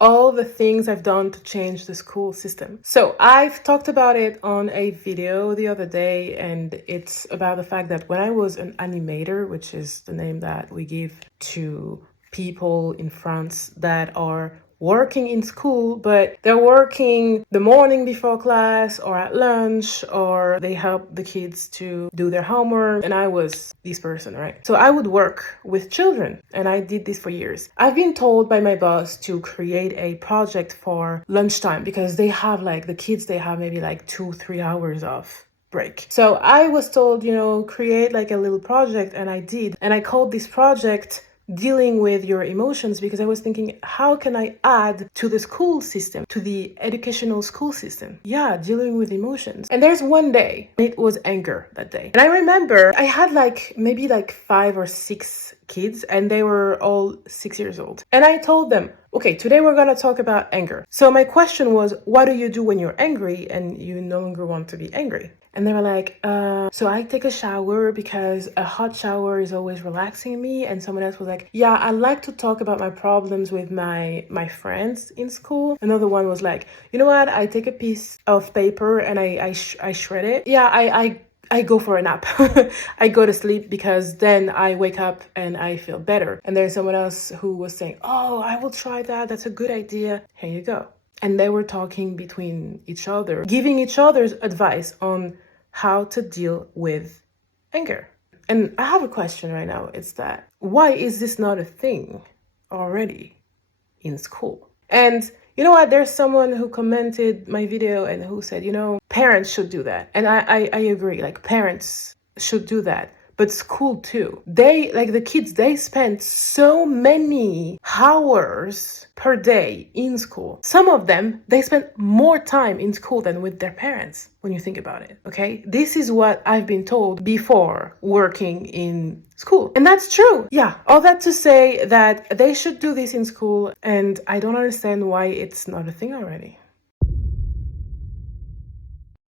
all the things I've done to change the school system. So I've talked about it on a video the other day, and it's about the fact that when I was an animator, which is the name that we give to people in France that are working in school, but they're working the morning before class or at lunch, or they help the kids to do their homework. And I was this person, right? So I would work with children, and I did this for years. I've been told by my boss to create a project for lunchtime because they have the kids, they have maybe 2-3 hours off break. So I was told, create a little project, and I did. And I called this project Dealing with Your Emotions, because I was thinking, how can I add to the school system, to the educational school system? Yeah, dealing with emotions. And there's one day, it was anger that day. And I remember I had maybe 5 or 6 kids, and they were all 6 years old. And I told them, okay, today we're going to talk about anger. So my question was, what do you do when you're angry and you no longer want to be angry? And they were like, so I take a shower because a hot shower is always relaxing me. And someone else was like, yeah, I like to talk about my problems with my friends in school. Another one was like, you know what? I take a piece of paper and I shred it. Yeah, I go for a nap. I go to sleep because then I wake up and I feel better. And there's someone else who was saying, oh, I will try that. That's a good idea. Here you go. And they were talking between each other, giving each other's advice on how to deal with anger. And I have a question right now. It's that, why is this not a thing already in school? And you know what? There's someone who commented my video and who said, parents should do that. And I agree, parents should do that. But school too. The kids, they spend so many hours per day in school. Some of them, they spend more time in school than with their parents, when you think about it, okay? This is what I've been told before working in school. And that's true. Yeah, all that to say that they should do this in school, and I don't understand why it's not a thing already.